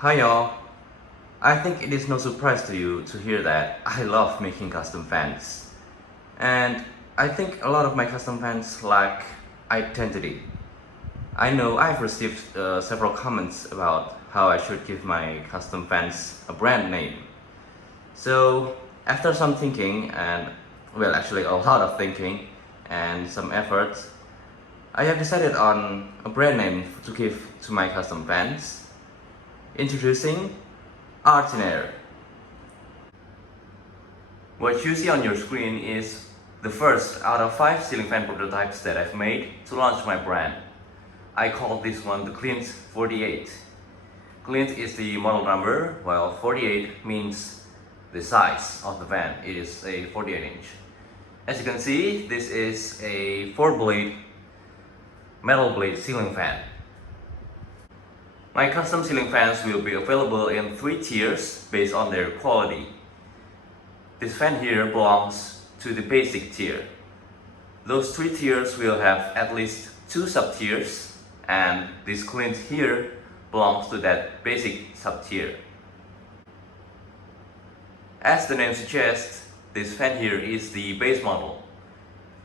Hi y'all. I think it is no surprise to you to hear that I love making custom fans. And I think a lot of my custom fans lack identity. I know I've received several comments about how I should give my custom fans a brand name. So after some thinking and actually a lot of thinking and some effort, I have decided on a brand name to give to my custom fans. Introducing Artinair. What you see on your screen is the first out of 5 ceiling fan prototypes that I've made to launch my brand. I call this one the Clint 48. Clint is the model number, while 48 means the size of the fan. It is a 48 inch. As you can see, this is a 4-blade metal blade ceiling fan. My custom ceiling fans will be available in 3 tiers based on their quality. This fan here belongs to the basic tier. Those 3 tiers will have at least 2 sub-tiers, and this Clint here belongs to that basic sub-tier. As the name suggests, this fan here is the base model.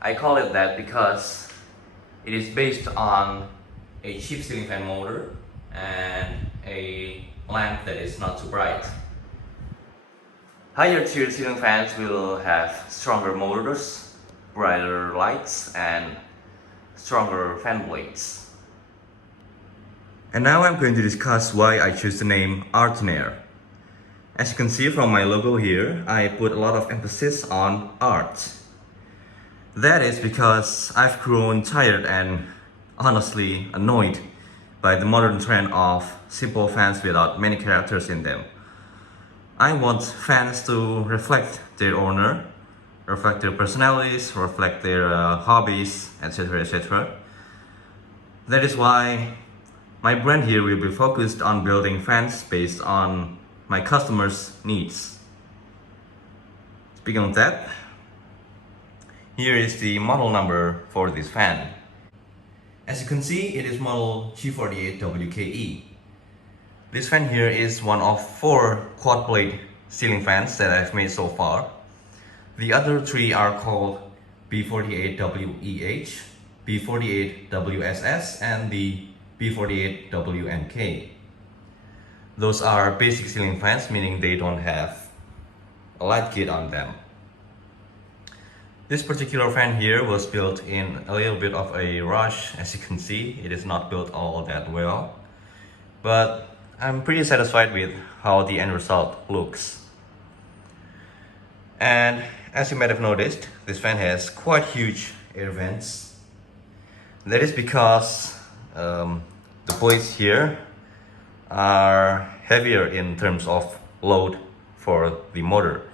I call it that because it is based on a cheap ceiling fan motor and a lamp that is not too bright. Higher tier ceiling fans will have stronger motors, brighter lights, and stronger fan blades. And now I'm going to discuss why I choose the name Artinair. As you can see from my logo here, I put a lot of emphasis on art. That is because I've grown tired and honestly annoyed by the modern trend of simple fans without many characters in them. I want fans to reflect their owner, reflect their personalities, reflect their hobbies, etc. etc. That is why my brand here will be focused on building fans based on my customers' needs. Speaking of that, here is the model number for this fan. As you can see, it is model G48WKE. This fan here is one of 4 quad blade ceiling fans that I've made so far. The other 3 are called B48WEH, B48WSS, and the B48WNK. Those are basic ceiling fans, meaning they don't have a light kit on them. This particular fan here was built in a little bit of a rush. As you can see, it is not built all that well, but I'm pretty satisfied with how the end result looks. And as you might have noticed, this fan has quite huge air vents. That is because the blades here are heavier in terms of load for the motor.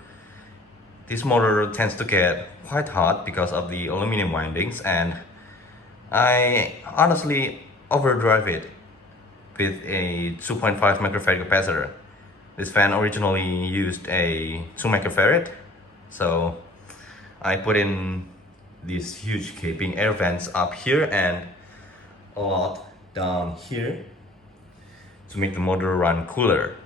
This motor tends to get quite hot because of the aluminum windings, and I honestly overdrive it with a 2.5 microfarad capacitor. This fan originally used a 2 microfarad, so I put in these huge gaping air vents up here and a lot down here to make the motor run cooler.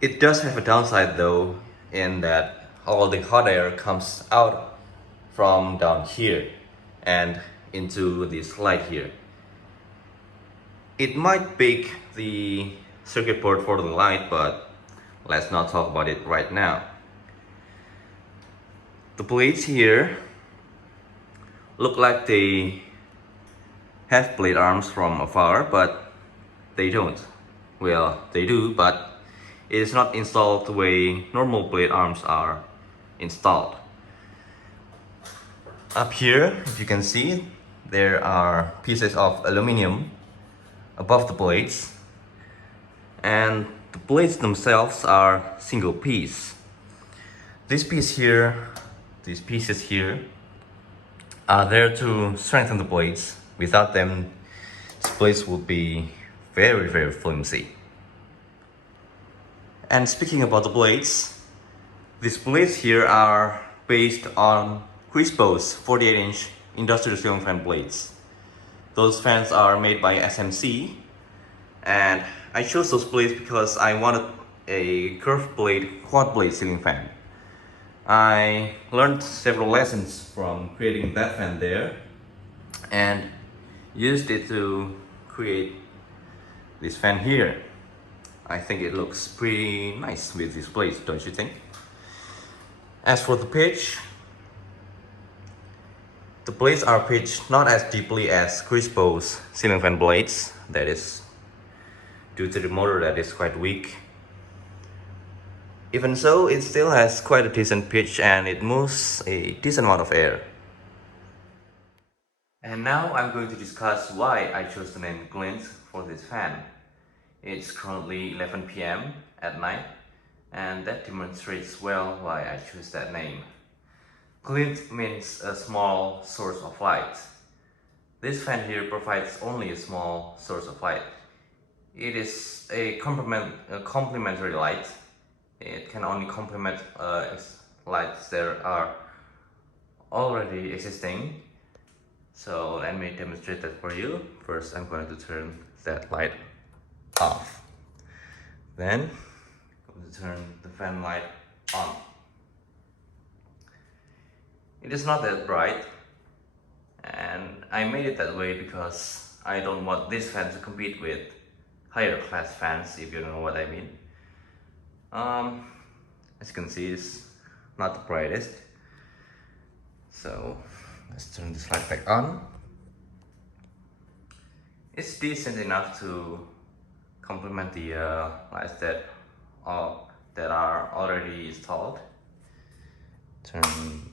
It does have a downside though, in that all the hot air comes out from down here and into this light here. It might bake the circuit board for the light, but let's not talk about it right now. The blades here look like they have blade arms from afar, but they don't. Well, they do, but it is not installed the way normal blade arms are installed. Up here, if you can see, there are pieces of aluminum above the blades, and the blades themselves are single piece. This piece here, these pieces here, are there to strengthen the blades. Without them, these blades would be very, very flimsy. And speaking about the blades, these blades here are based on Crispo's 48-inch industrial ceiling fan blades. Those fans are made by SMC, and I chose those blades because I wanted a curved blade, quad blade ceiling fan. I learned several lessons from creating that fan there and used it to create this fan here. I think it looks pretty nice with this blades, don't you think? As for the pitch, the blades are pitched not as deeply as Crispo's ceiling fan blades, that is due to the motor that is quite weak. Even so, it still has quite a decent pitch and it moves a decent amount of air. And now I'm going to discuss why I chose the name Glint for this fan. It's currently 11 p.m. at night, and that demonstrates well why I chose that name. Glint means a small source of light. This fan here provides only a small source of light. It is a complementary light. It can only complement lights that are already existing. So let me demonstrate that for you. First, I'm going to turn that light off. Then, I'm going to turn the fan light on. It is not that bright, and I made it that way because I don't want this fan to compete with higher class fans, if you know what I mean. As you can see, it's not the brightest. So let's turn this light back on. It's decent enough to complement the lights that are already installed. Turn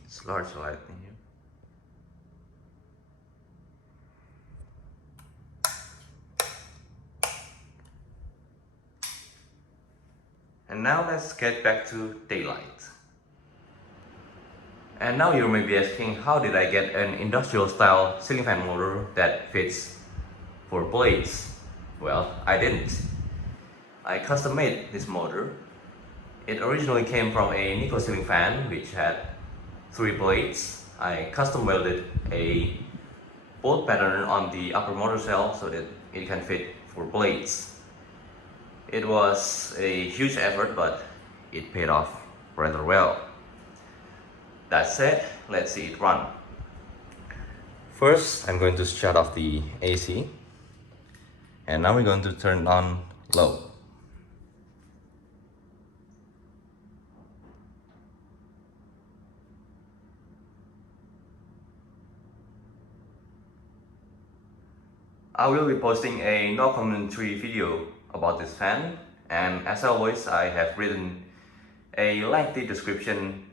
this large light in here. And now let's get back to daylight. And now you may be asking, how did I get an industrial style ceiling fan motor that fits 4 blades? Well, I didn't. I custom made this motor. It originally came from a Nikko ceiling fan which had 3 blades. I custom welded a bolt pattern on the upper motor cell so that it can fit 4 blades. It was a huge effort, but it paid off rather well. That said, let's see it run. First, I'm going to shut off the AC. And now we're going to turn it on low. I will be posting a no commentary video about this fan, and as always I have written a lengthy description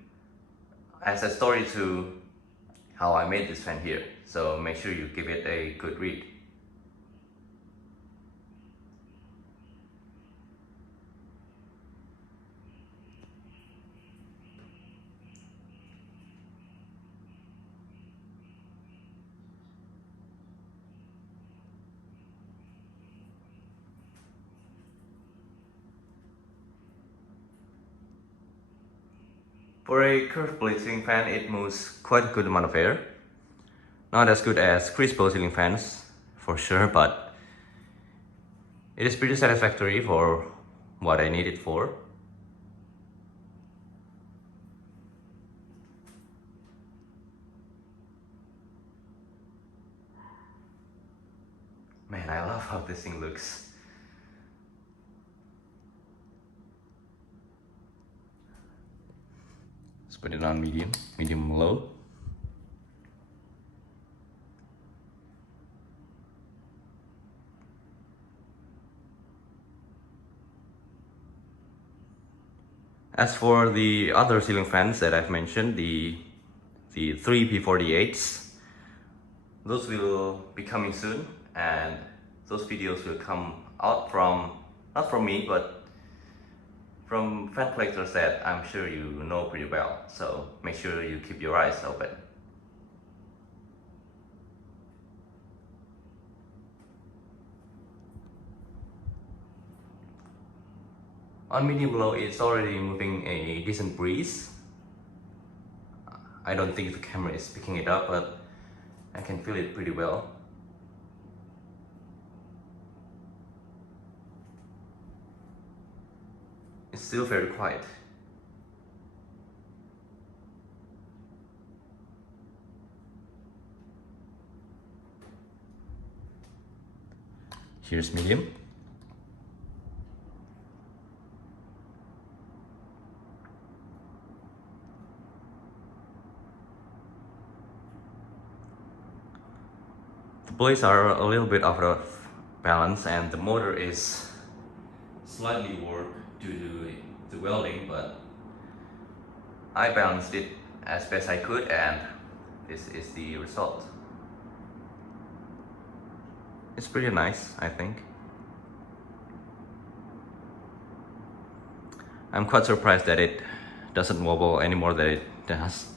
as a story to how I made this fan here, so make sure you give it a good read. For a curved blade ceiling fan, it moves quite a good amount of air. Not as good as Crispo ceiling fans, for sure, but it is pretty satisfactory for what I need it for. Man, I love how this thing looks. Let's put it on medium low. As for the other ceiling fans that I've mentioned, the 3 P48s, those will be coming soon, and those videos will come out from, not from me, but from fan collectors that I'm sure you know pretty well, so make sure you keep your eyes open. On medium low, it's already moving a decent breeze. I don't think the camera is picking it up, but I can feel it pretty well. it's still very quiet. Here's medium. The blades are a little bit out of balance and the motor is slightly warped due to the welding, but I balanced it as best I could and this is the result. It's pretty nice, I think. I'm quite surprised that it doesn't wobble any more than it does.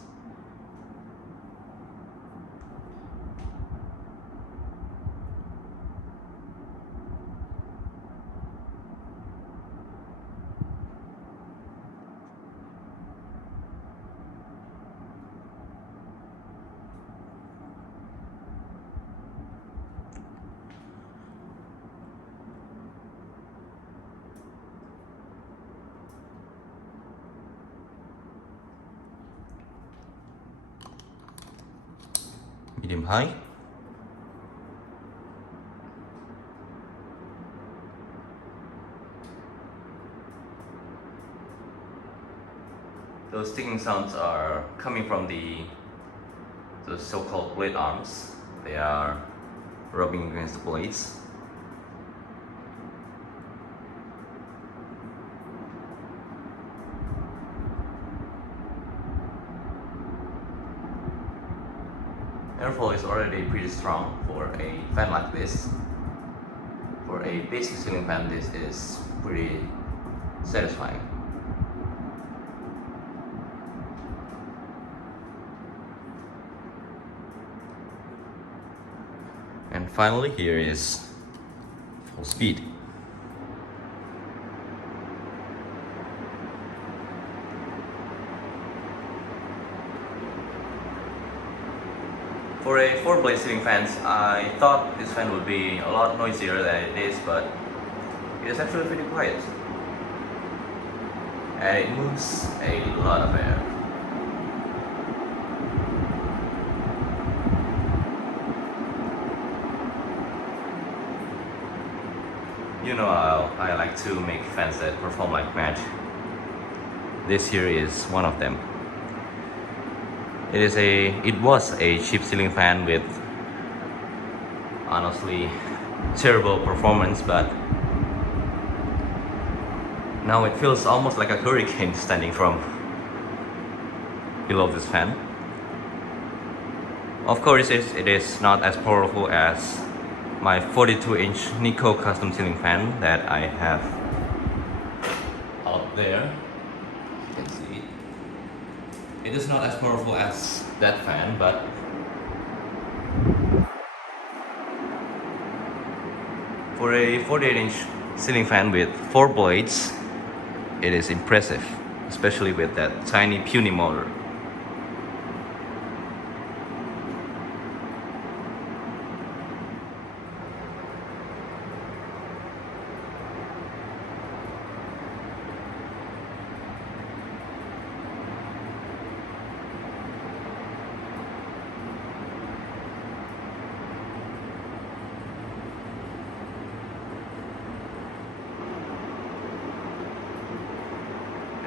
Medium high. Those ticking sounds are coming from the so-called blade arms. They are rubbing against the blades. Airflow is already pretty strong for a fan like this. For a basic ceiling fan, this is pretty satisfying. And finally, here is full speed. For a 4-blade ceiling fans, I thought this fan would be a lot noisier than it is, but it is actually pretty quiet. And it moves a lot of air. You know I like to make fans that perform like magic. This here is one of them. It was a cheap ceiling fan with honestly terrible performance, but now it feels almost like a hurricane standing from below this fan. Of course, it is not as powerful as my 42-inch Nico custom ceiling fan that I have out there. You can see it. It is not as powerful as that fan, but for a 48-inch ceiling fan with 4 blades, it is impressive, especially with that tiny puny motor.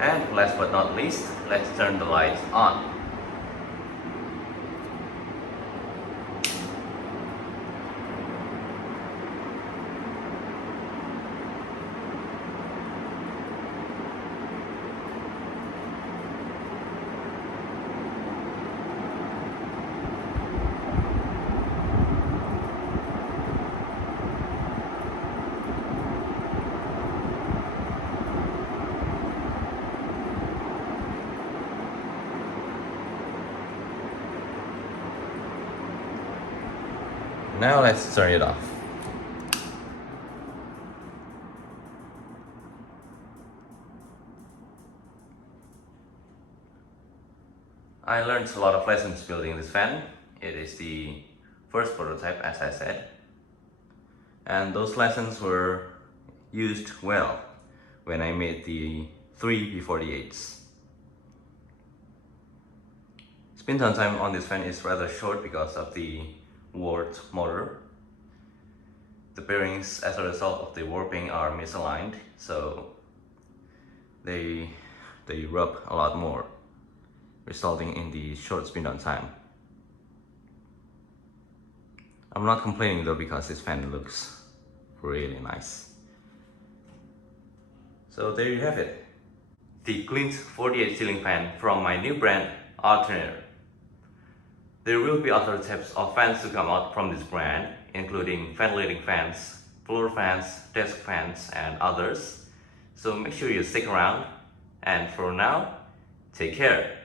And last but not least, let's turn the lights on. Now let's turn it off. I learned a lot of lessons building this fan. It is the first prototype, as I said. And those lessons were used well when I made the 3B48s. Spin turn time on this fan is rather short because of the warped motor. The bearings as a result of the warping are misaligned, so they rub a lot more, resulting in the short spin down time. I'm not complaining though because this fan looks really nice. So there you have it. The Klint 48 ceiling fan from my new brand, Alternator. There will be other types of fans to come out from this brand, including ventilating fans, floor fans, desk fans, and others. So make sure you stick around. And for now, take care.